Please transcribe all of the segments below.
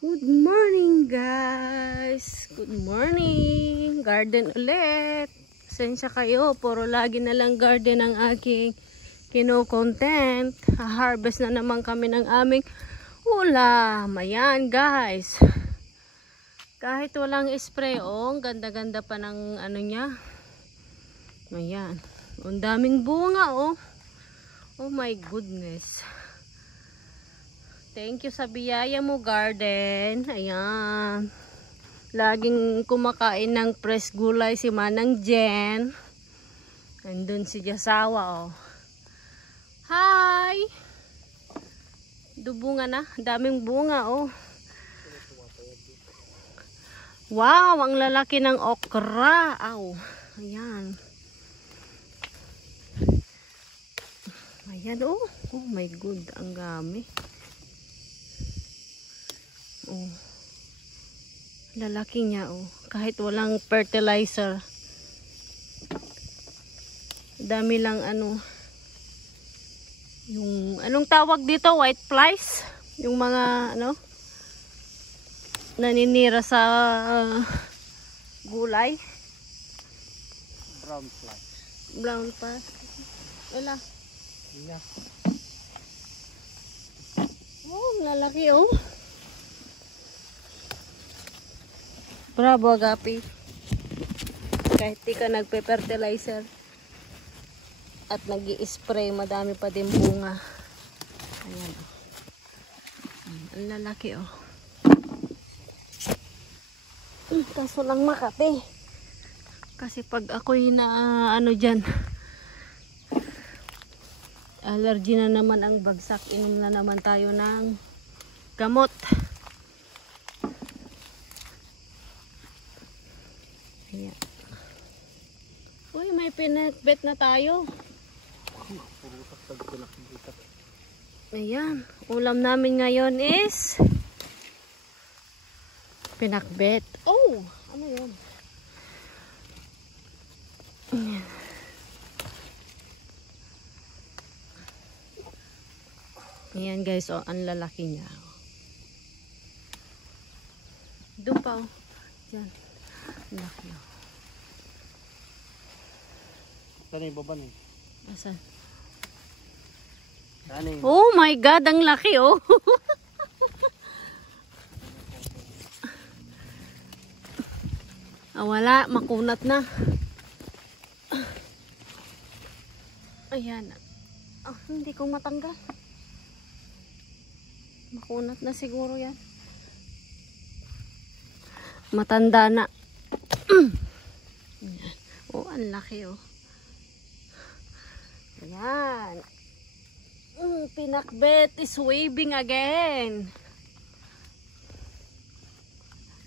Good morning guys! Good morning! Garden ulit! Pasensya kayo, puro lagi na lang garden ang aking kino-content. Ha-harvest na naman kami ng aming ulam. Ayan guys! Kahit walang spray, ang ganda-ganda pa ng ano niya. Ayan. Ang daming bunga oh. Oh my goodness. Thank you sa biyaya mo, garden. Ayan. Laging kumakain ng fresh gulay si Manang Jen. Andun si Jasawa, oh. Hi! Dubunga na. Daming bunga, oh. Wow! Ang lalaki ng okra. Aw. Ayan. Ayan, oh. Oh my god. Ang gami. Oh. Lalaki niya oh. Kahit walang fertilizer. Dami lang ano. Yung anong tawag dito? White flies? Yung mga ano naninira sa gulay. Brown flies. Brown flies. Wala. Yeah. Oh, lalaki oh. Bravo, Agapi. Kahit di ka nagpe-fertilizer at nag-i-spray, madami pa din bunga. Ayan, oh. Ang lalaki, oh. Kaso lang Makati. Kasi pag ako'y na ano dyan, allergy na naman ang bagsak. Inom na naman tayo ng gamot. Ayan. Uy, may pinakbet na tayo. Ayan. Ulam namin ngayon is pinakbet. Oh! Ano yun? Ayan. Ayan guys, oh, ang lalaki niya. Doon pa, oh. Diyan. Laki oh. Saan yung baba niya? Asan? Saan Oh my god, ang laki oh. Wala, makunat na. Ayan. Oh, hindi ko matanggal. Makunat na siguro yan. Matanda na. Oh, ang laki oh. Ayan. Pinakbet is waving again.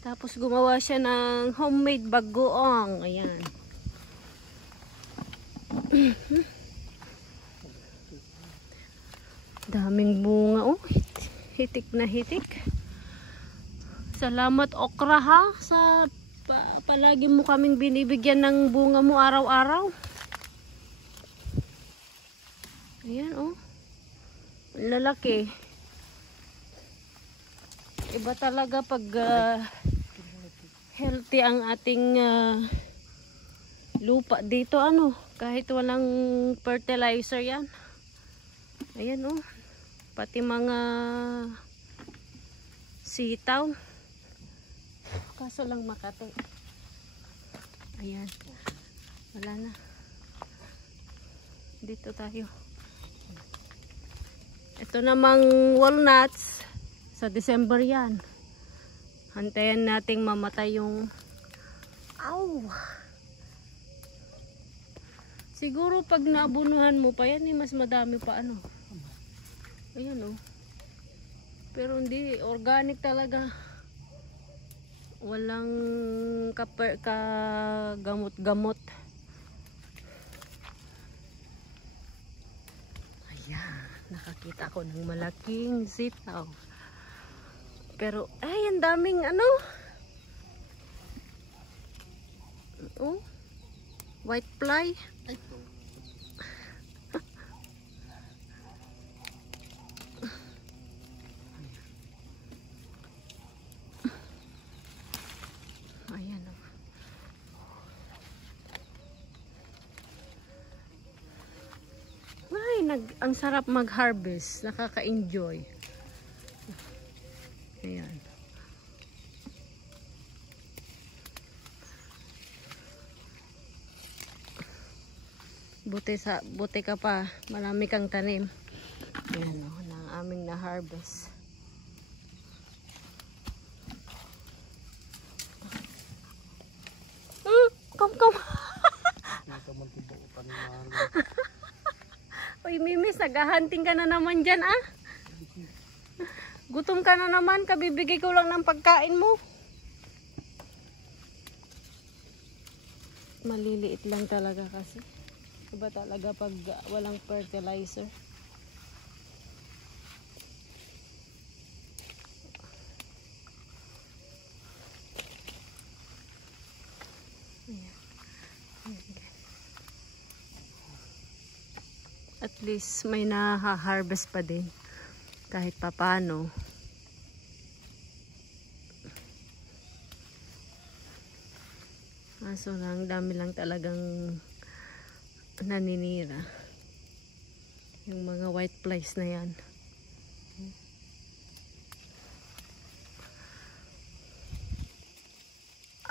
Tapos gumawa siya ng homemade bagoong. Ayan. Daming bunga oh. Hitik na hitik. Salamat okra ha sa palagi mo kaming binibigyan ng bunga mo araw-araw. Ayan oh. Lalaki. Iba talaga pag healthy ang ating lupa dito ano. Kahit walang fertilizer yan. Ayan oh. Pati mga sitaw. Kaso lang Makati. Ayan. Wala na. Dito tayo. Ito namang walnuts. Sa December yan. Hantayan nating mamatay yung siguro pag naabunuhan mo pa yan, mas madami pa ano. Ayan oh. Pero hindi. Organic talaga. Walang kagamot-gamot. Ayan. Nakakita ko ng malaking sitaw. Pero, ay, ang daming ano. Oh. White fly. ang sarap mag-harvest. Nakaka-enjoy. Ayan. Buti ka pa. Marami kang tanim. Ayan o, na aming na-harvest. Come. Uy, Mimis, nag-hunting ka na naman dyan, ah. Gutom ka na naman, kabibigay ko lang ng pagkain mo. Maliliit lang talaga kasi. Iba talaga pag walang fertilizer. At least may na-harvest pa din kahit papano. Kaso lang, dami lang talagang naninira. Yung mga white flies na yan.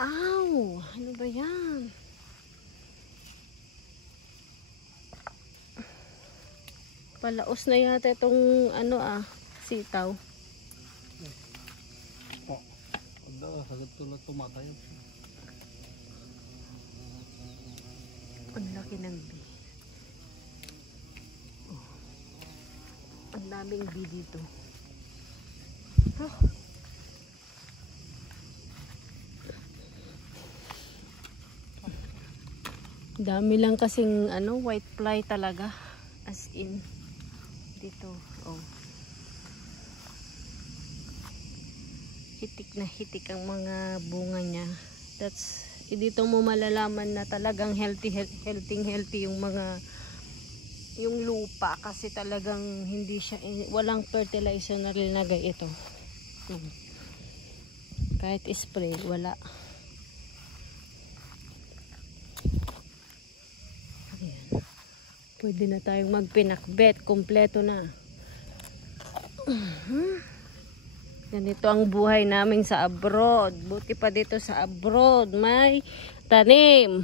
Ow! Ano ba yan? Palaos na yata itong sitaw. Sagad tulad tumatayo. Ang laki ng bee. Oh. Ang daming bee dito. Oh. Dami lang kasing white fly talaga. As in dito. Oh. Hitik na hitik ang mga bunga niya. Dito mo malalaman na talagang healthy yung lupa kasi talagang hindi siya, walang fertilizer na linagay ito. Kahit spray, wala. Ayan. Pwede na tayong magpinakbet, kompleto na. Ganito ang buhay namin sa abroad. Buti pa dito sa abroad. May tanim.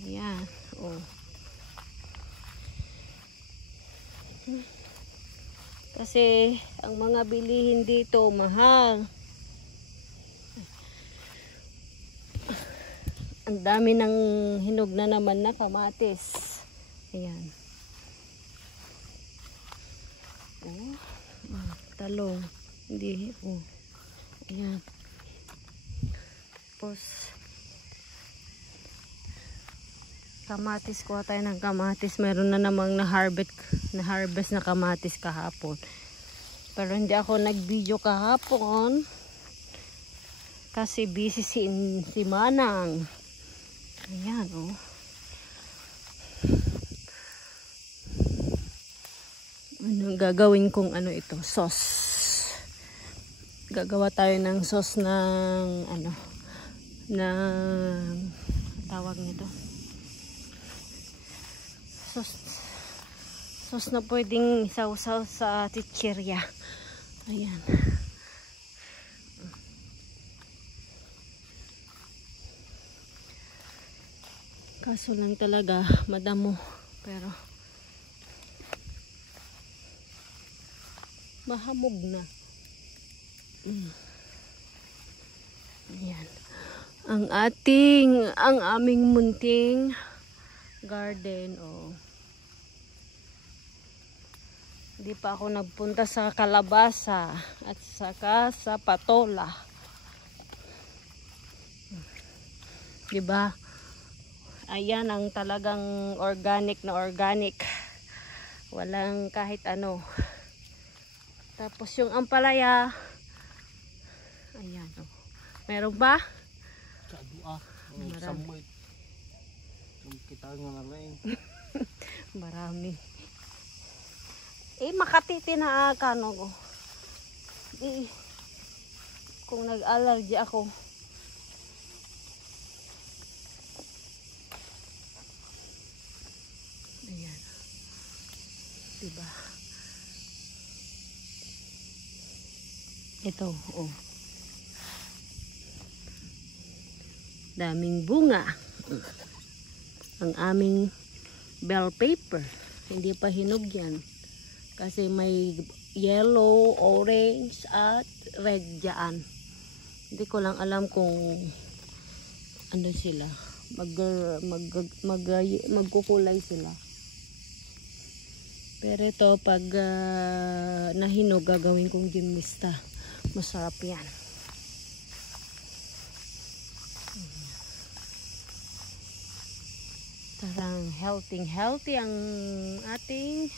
Ayan. Oh. Kasi ang mga bilihin dito mahal. Ang dami ng hinog na naman na kamatis. Ayan. Oh. Talong. Hindi. Oh. Ayan. Tapos kamatis. Kuha tayo ng kamatis. Meron na namang na-harvest na kamatis kahapon. Pero hindi ako nag-video kahapon. Kasi busy si Manang. Ayan, oh. Gagawin kong ito, sauce. Gagawa tayo ng sauce ng tawag nito. Sauce na pwedeng sausaw sa chichirya. Ayan. Kaso lang talaga madamo, pero mahamog na. Ayan. Ang aming munting garden. Oh. Hindi pa ako nagpunta sa kalabasa at saka sa patola. Diba? Ayan ang talagang organic na organic. Walang kahit ano. Tapos yung ampalaya, ayan, oh. Meron ba? Sa dua. Samay. Kita nga na lang. Marami. Makatiti na kano ko. Kung nag-allergy ako. Ayan. Diba? Ito, oh. Daming bunga. Ang aming bell pepper. Hindi pa hinog yan. Kasi may yellow, orange, at red dyan. Hindi ko lang alam kung ano sila. Magkukulay sila. Pero ito, pag nahinog, gagawin kong gimista. Masarap yan. Tarang healthy ang ating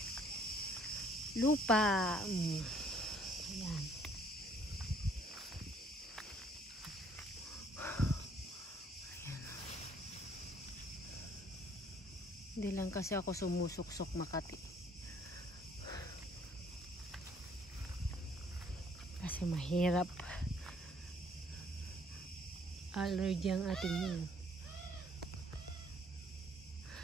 lupa. Ayan. Hindi lang kasi ako sumusuksok Makati. Kasi mahirap. Allergy ang ating yun.